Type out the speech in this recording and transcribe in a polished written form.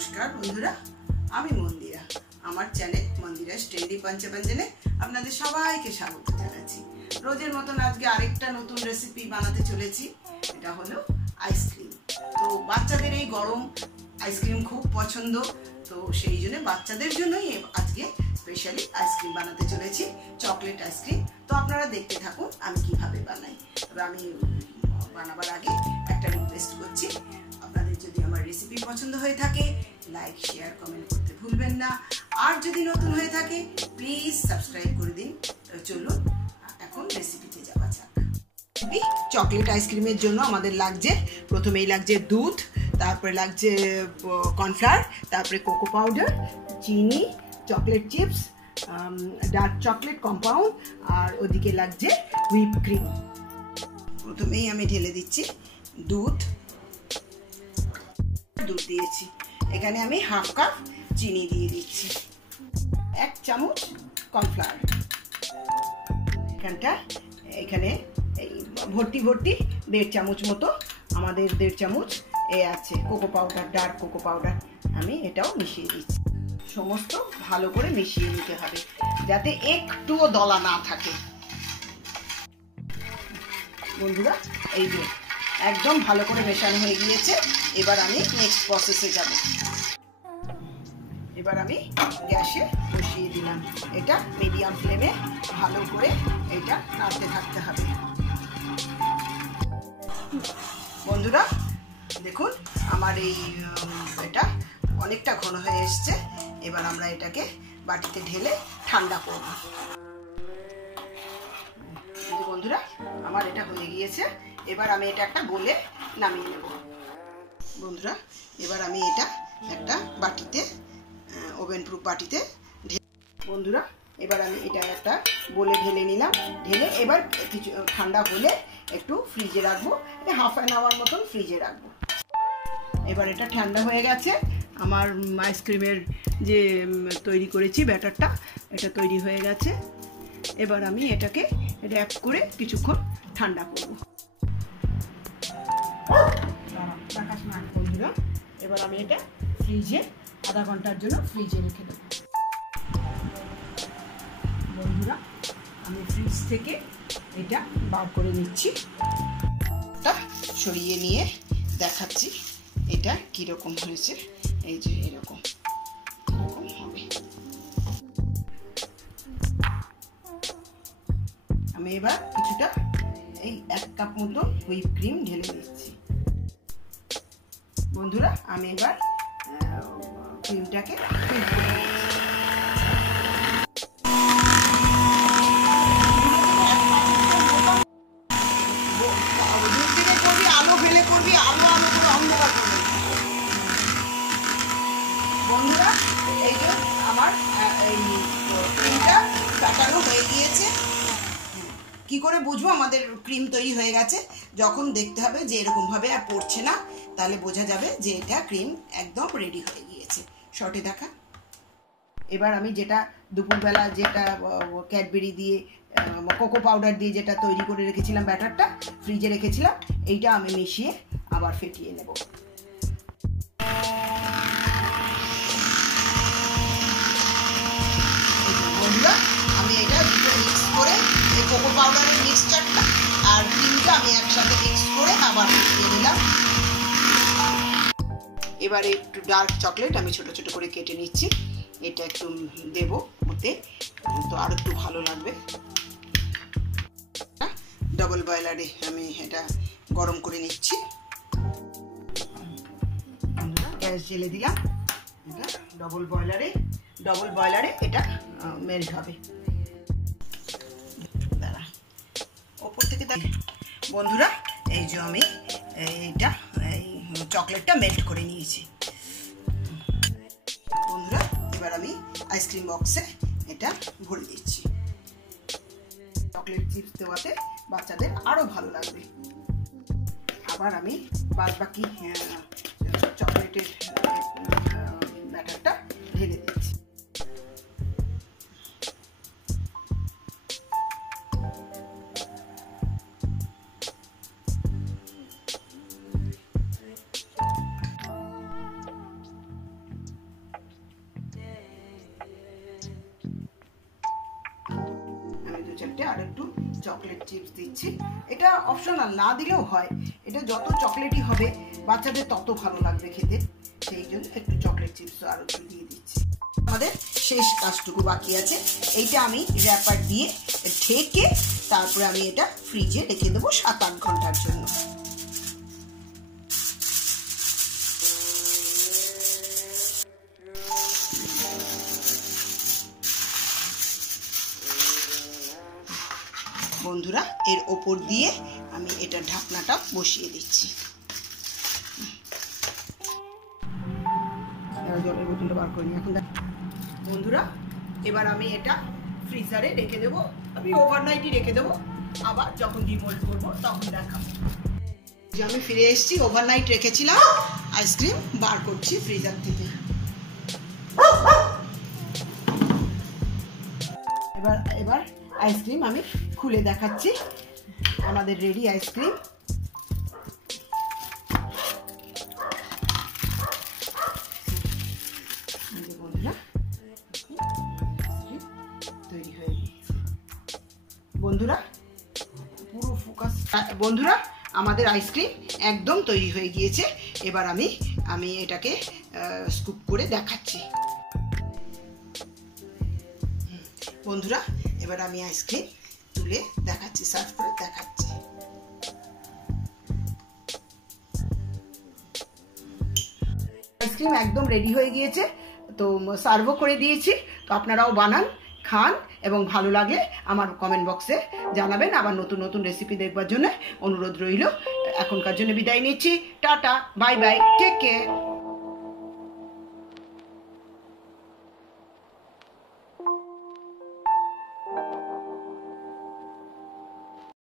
নমস্কার বন্ধুরা, আমি মন্দিরা। আমার চ্যানেল মন্দিরাস ট্রেন্ডি পঞ্চব্যঞ্জনে আপনাদের সবাইকে স্বাগত জানাচ্ছি। রোজের মতন আজকে আরেকটা নতুন রেসিপি বানাতে চলেছি। এটা হলো আইসক্রিম। তো বাচ্চাদের এই গরম আইসক্রিম খুব পছন্দ, তো সেই জন্য বাচ্চাদের জন্যই আজকে স্পেশালি আইসক্রিম বানাতে চলেছি, চকলেট আইসক্রিম। তো আপনারা দেখতে থাকুন আমি কিভাবে বানাই। তবে আমি বানাবার আগে একটা রিকোয়েস্ট করছি, আপনাদের যদি আমার রেসিপি পছন্দ হয়ে থাকে লাইক শেয়ার কমেন্ট করতে ভুলবেন না, আর যদি নতুন হয়ে থাকে প্লিজ সাবস্ক্রাইব করে দিন। চলুন এখন রেসিপিতে যাওয়া যাক। চকলেট আইসক্রিমের জন্য আমাদের লাগছে, প্রথমেই লাগছে দুধ, তারপরে লাগছে কর্নফ্লাওয়ার, তারপরে কোকো পাউডার, চিনি, chocolate chips, dark chocolate compound, আর ওদিকে লাগছে হুইপ ক্রিম। প্রথমেই আমি ঢেলে দিচ্ছি দুধ দিয়েছি, এখানে আমি হাফ কাপ চিনি দিয়ে দিচ্ছি, 1 চামচ কর্নফ্লাওয়ার, এখানে এই ভর্তি 1.5 চামচ মতো, আমাদের 1.5 চামচ আছে cocoa powder, dark cocoa powder, আমি এটাও মিশিয়ে দিচ্ছি। সমস্ত ভালো করে মিশিয়ে নিতে হবে যাতে একটুও দলা না থাকে। বন্ধুরা এই যে একদম ভালো করে মেশানো হয়ে গিয়েছে। এবার আমি নেক্সট প্রসেসে যাব। এবার আমি গ্যাসে বসিয়ে দিলাম, এটা মিডিয়াম ফ্লেমে ভালো করে এটা নাড়তে থাকতে হবে। বন্ধুরা দেখুন আমার এটা অনেকটা ঘন হয়ে এসছে। এবার আমরা এটাকে বাটিতে ঢেলে ঠান্ডা করব। বন্ধুরা আমার এটা হয়ে গিয়েছে, এবার আমি এটা একটা বলে নামিয়ে নেব। বন্ধুরা এবার আমি এটা একটা বাটিতে, ওভেন প্রুফ বাটিতে বন্ধুরা এবার আমি এটা একটা বলে ঢেলে নিলাম। ঢেলে এবার কিছু ঠান্ডা হলে একটু ফ্রিজে রাখবো, হাফ অ্যান আওয়ার মতন ফ্রিজে রাখবো। এবার এটা ঠান্ডা হয়ে গেছে, আমার আইসক্রিমের যে তৈরি করেছি ব্যাটারটা, এটা তৈরি হয়ে গেছে। এবার আমি এটাকে র্যাপ করে কিছুক্ষণ ঠান্ডা করব। বন্ধুরা এবার আমি এটা ফ্রিজে আধা ঘন্টার জন্য ফ্রিজে রেখে দেবো। বন্ধুরা আমি ফ্রিজ থেকে এটা বার করে নিচ্ছি, সরিয়ে নিয়ে দেখাচ্ছি এটা কিরকম হয়েছে। এই যে এরকম হবে। আমি এবার কিছুটা এই 1 কাপ মতো হুইপ ক্রিম ঢেলে দিচ্ছি। বন্ধুরা আমি এবার ক্রিমটাকে ফিল করে আলো ফেলে করবি, আলো করে অন্ধকার করবি। বন্ধুরা এই যে আমার এই ক্রিমটা ফেটানো হয়ে গিয়েছে। কি করে বুঝবো আমাদের ক্রিম তৈরি হয়ে গেছে? যখন দেখতে হবে যে এরকম ভাবে আর পড়ছে না, তাহলে বোঝা যাবে যে এটা ক্রিম একদম রেডি হয়ে গিয়েছে। শর্টে দেখা। এবার আমি যেটা দুপুরবেলা যেটা ক্যাডবেরি দিয়ে কোকো পাউডার দিয়ে যেটা তৈরি করে রেখেছিলাম ব্যাটারটা, ফ্রিজে রেখেছিলাম, এইটা আমি মিশিয়ে আবার ফেটিয়ে নেব। বন্ধুরা আমি এটা দুটো মিক্স করে এই কোকো পাউডারের মিক্সচারটা আর ক্রিমটা আমি একসাথে মিক্স করে আবার ফেটিয়ে নিলাম। এবারে একটু ডার্ক চকলেট আমি ছোট ছোট করে কেটে নিচ্ছি, এটা একটু দেবো ওতে, তো আর একটু ভালো লাগবে। ডাবল বয়লারে আমি এটা গরম করে নিচ্ছি। গ্যাস জ্বেলে দিলাম, এটা ডাবল বয়লারে এটা মেল্ট হবে। দাঁড়া ওপর থেকে বন্ধুরা এই যে আমি এইটা এই চকলেটটা মেল্ট করে নিয়েছি। বন্ধুরা এবার আমি আইসক্রিম বক্সে এটা ভরে দিচ্ছি। চকলেট চিপস দেওয়াতে বাচ্চাদের আরো ভালো লাগবে। আবার আমি বাদ বাকি চকলেটের ব্যাটারটা ঢেলে দিচ্ছি। চারটে, আর একটু চকলেট চিপস দিচ্ছি। এটা অপশনাল, না দিলেও হয়। এটা যত চকলেটই হবে বাচ্চাদের তত ভালো লাগবে খেতে, সেই জন্য একটু চকলেট চিপস আরও একটু দিয়ে দিচ্ছি। আমাদের শেষ কাজটুকু বাকি আছে। এইটা আমি র্যাপার দিয়ে ঢেকে তারপরে আমি এটা ফ্রিজে রেখে দেবো 7-8 ঘন্টার জন্য। বন্ধুরা, এর ওপর দিয়ে আমি এটা ঢাকনাটা বসিয়ে দিচ্ছি। জলের বোতলটা বার করিনি এখন। বন্ধুরা, এবার আমি এটা ফ্রিজারে রেখে দেবো। আমি ওভারনাইটই রেখে দেবো, আবার যখন ডিমোল্ড করবো তখন দেখাবো। যে আমি ফিরে এসেছি, ওভারনাইট রেখেছিলাম, আইসক্রিম বার করছি ফ্রিজার থেকে। এবার আইসক্রিম আমি খুলে দেখাচ্ছি। আমাদের রেডি আইসক্রিম। তৈরি হয়ে গিয়েছে। বন্ধুরা পুরো ফোকাস। বন্ধুরা, আমাদের আইসক্রিম একদম তৈরি হয়ে গিয়েছে। এবার আমি এটাকে স্কুপ করে দেখাচ্ছি। বন্ধুরা, এবার আমি আইসক্রিম তুলে দেখাচ্ছি, সার্ভ করে দেখাচ্ছি। আইসক্রিম একদম রেডি হয়ে গিয়েছে, তো সার্ভও করে দিয়েছি। তো আপনারাও বানান, খান, এবং ভালো লাগলে আমার কমেন্ট বক্সে জানাবেন। আবার নতুন নতুন রেসিপি দেখবার জন্য অনুরোধ রইল। এখনকার জন্য বিদায় নিচ্ছি। Tata, bye bye, take care.